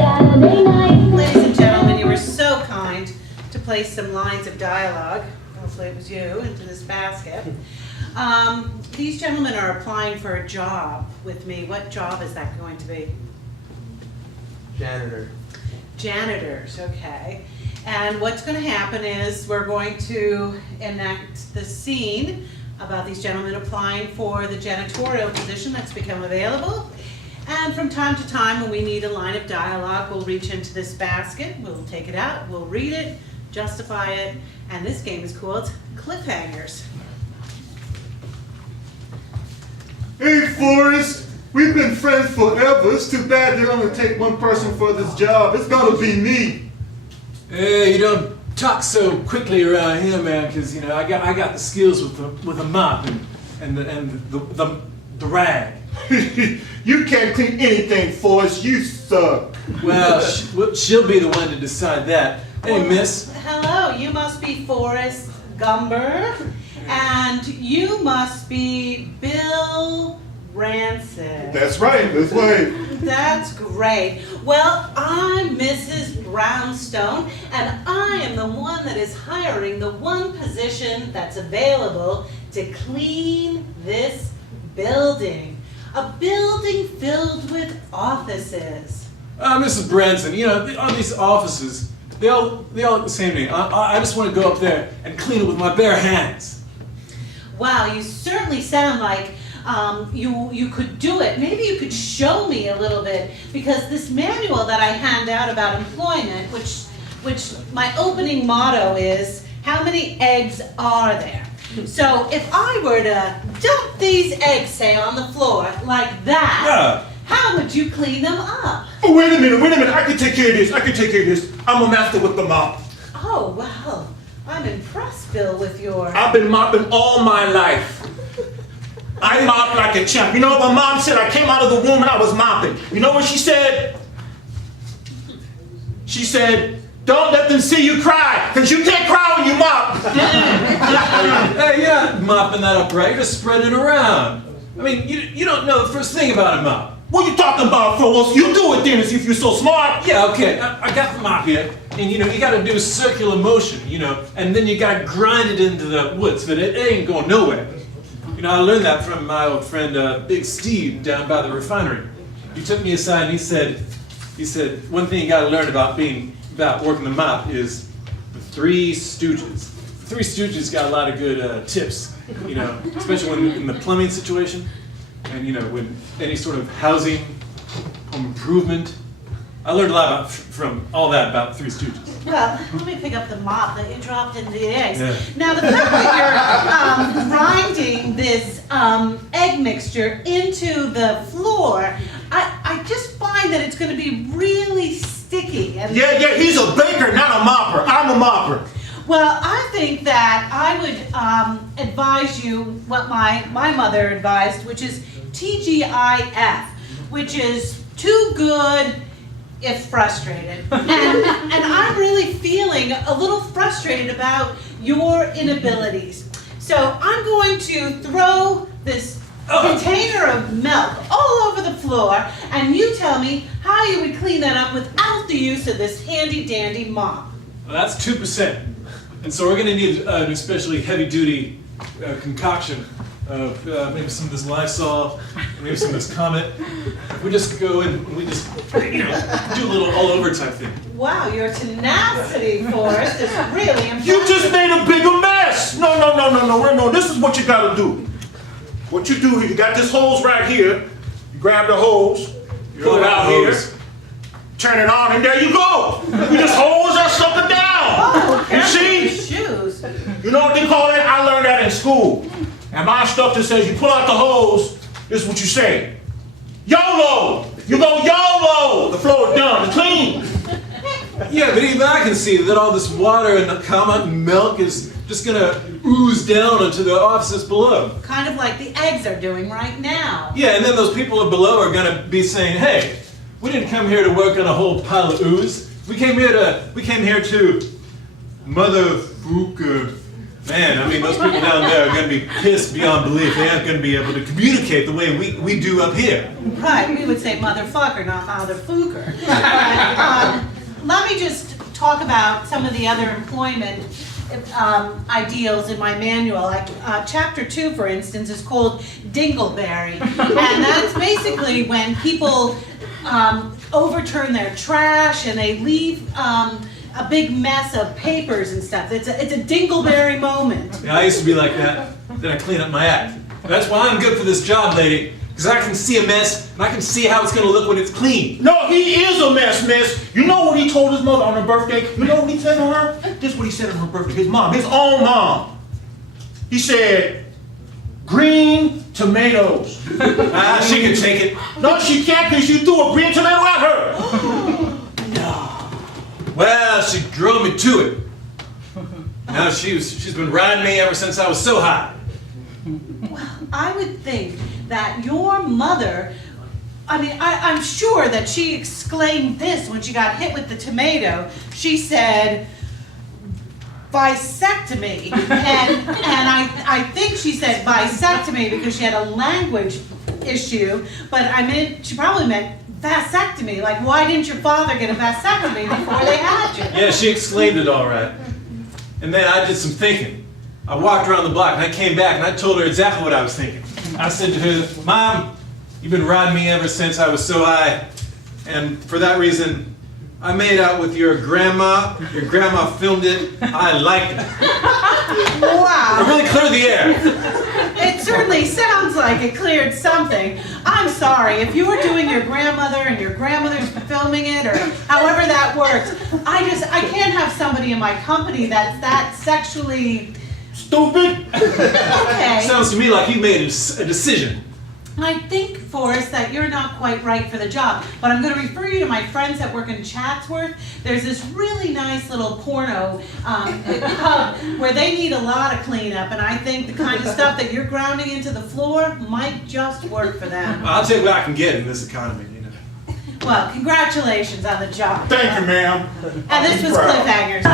Saturday night. Ladies and gentlemen, you were so kind to place some lines of dialogue, hopefully it was you, into this basket. These gentlemen are applying for a job with me. What job is that going to be? Janitor. Janitors, okay. And what's going to happen is we're going to enact the scene about these gentlemen applying for the janitorial position that's become available. And from time to time, when we need a line of dialogue, we'll reach into this basket, we'll take it out, we'll read it, justify it, and this game is called Cliffhangers. Hey, Forrest, we've been friends forever. It's too bad they're only take one person for this job. It's gonna be me. Hey, you don't talk so quickly around here, man, because you know I got the skills with the mop and the rag. You can't clean anything, Forrest. You suck. Well, she'll be the one to decide that. Hey, miss. Hello, you must be Forrest Gumber, and you must be Bill Rancid. That's right. That's right. That's great. Well, I'm Mrs. Brownstone, and I am the one that is hiring the one position that's available to clean this building. A building filled with offices. Mrs. Branson, you know, all these offices, they all look the same to me. I just want to go up there and clean it with my bare hands. Wow, you certainly sound like you could do it. Maybe you could show me a little bit, because this manual that I hand out about employment, which my opening motto is, how many eggs are there? So if I were to dump these eggs, say, on the floor like that, how would you clean them up? Oh, wait a minute. I can take care of this. I'm a master with the mop. Oh, well, I'm impressed, Bill, with your... I've been mopping all my life. I mop like a champ. You know what my mom said? I came out of the womb and I was mopping. You know what she said? She said, don't let them see you cry, because you can't cry when you mop. Hey, you're not mopping that up right, you're just spreading it around. I mean, you don't know the first thing about a mop. What are you talking about, Forrest? You do it then, as if you're so smart. Yeah, okay, I got the mop here, and you know, you gotta do circular motion, you know, and then you gotta grind it into the woods, but it ain't going nowhere. You know, I learned that from my old friend, Big Steve, down by the refinery. He took me aside and he said, one thing you gotta learn about working the mop is the Three Stooges. The Three Stooges got a lot of good tips, you know, especially when in the plumbing situation, and you know, when any sort of housing, home improvement. I learned a lot from all that about Three Stooges. Well, let me pick up the mop that you dropped into the eggs. Yeah. Now, the fact that you're grinding this egg mixture into the floor, I just find that it's going to be really sticky. And Yeah, he's a baker, not a mopper. I'm a mopper. well, I think that I would advise you what my mother advised, which is TGIF, which is too good if frustrated. And I'm really feeling a little frustrated about your inabilities. So I'm going to throw this container of milk all over the floor, and you tell me how you would clean that up without the use of this handy dandy mop. Well, that's 2%. And so we're going to need an especially heavy-duty concoction of maybe some of this Lysol, maybe some of this Comet. We just go in and we just, you know, do a little all-over type thing. Wow, your tenacity, Forrest, is really impressive. You just made a bigger mess. No. This is what you gotta do. What you do here, you got this hose right here. You grab the hose, pull it out here, turn it on, and there you go. You just hose that sucker down. Oh, You see? shoes. You know what they call that? I learned that in school. And my instructor says you pull out the hose, this is what you say. YOLO! You go YOLO! The floor is done, it's clean. Yeah, but even I can see that all this water and the Comet and milk is just gonna ooze down into the offices below. Kind of like the eggs are doing right now. Yeah, and then those people below are gonna be saying, hey, we didn't come here to work on a whole pile of ooze. We came here to motherfucker. Man, I mean, those people down there are going to be pissed beyond belief. They aren't going to be able to communicate the way we do up here. Right, we would say motherfucker, not motherfucker. talk about some of the other employment ideals in my manual. Like chapter 2, for instance, is called Dingleberry, and that's basically when people overturn their trash and they leave a big mess of papers and stuff. It's a dingleberry moment. Yeah, I used to be like that. Then I clean up my act. That's why I'm good for this job, lady. Because I can see a mess, and I can see how it's going to look when it's clean. No, he is a mess, miss. You know what he told his mother on her birthday? You know what he said to her? This is what he said on her birthday. His mom, his own mom. He said, green tomatoes. She can take it. No, she can't because you threw a green tomato at her. Well, she drove me to it. Now she's been riding me ever since I was so high. Well, I would think that your mother, I'm sure that she exclaimed this when she got hit with the tomato. She said, vasectomy. And I think she said vasectomy because she had a language issue, but she probably meant vasectomy. Like, why didn't your father get a vasectomy before they had you? Yeah, she exclaimed it all right. And then I did some thinking. I walked around the block and I came back and I told her exactly what I was thinking. I said to her, Mom, you've been riding me ever since I was so high, and for that reason, I made out with your grandma. Your grandma filmed it. I liked it. Wow. It really cleared the air. It certainly sounds like it cleared something. I'm sorry, if you were doing your grandmother and your grandmother's filming it, or however that works, I can't have somebody in my company that's that sexually Stupid. okay. Sounds to me like you made a decision. I think, Forrest, that you're not quite right for the job, but I'm going to refer you to my friends that work in Chatsworth. There's this really nice little porno hub where they need a lot of cleanup, and I think the kind of stuff that you're grounding into the floor might just work for them. I'll take what I can get in this economy, you know. Well, congratulations on the job. Thank you, ma'am. And this was Proud. Cliffhangers.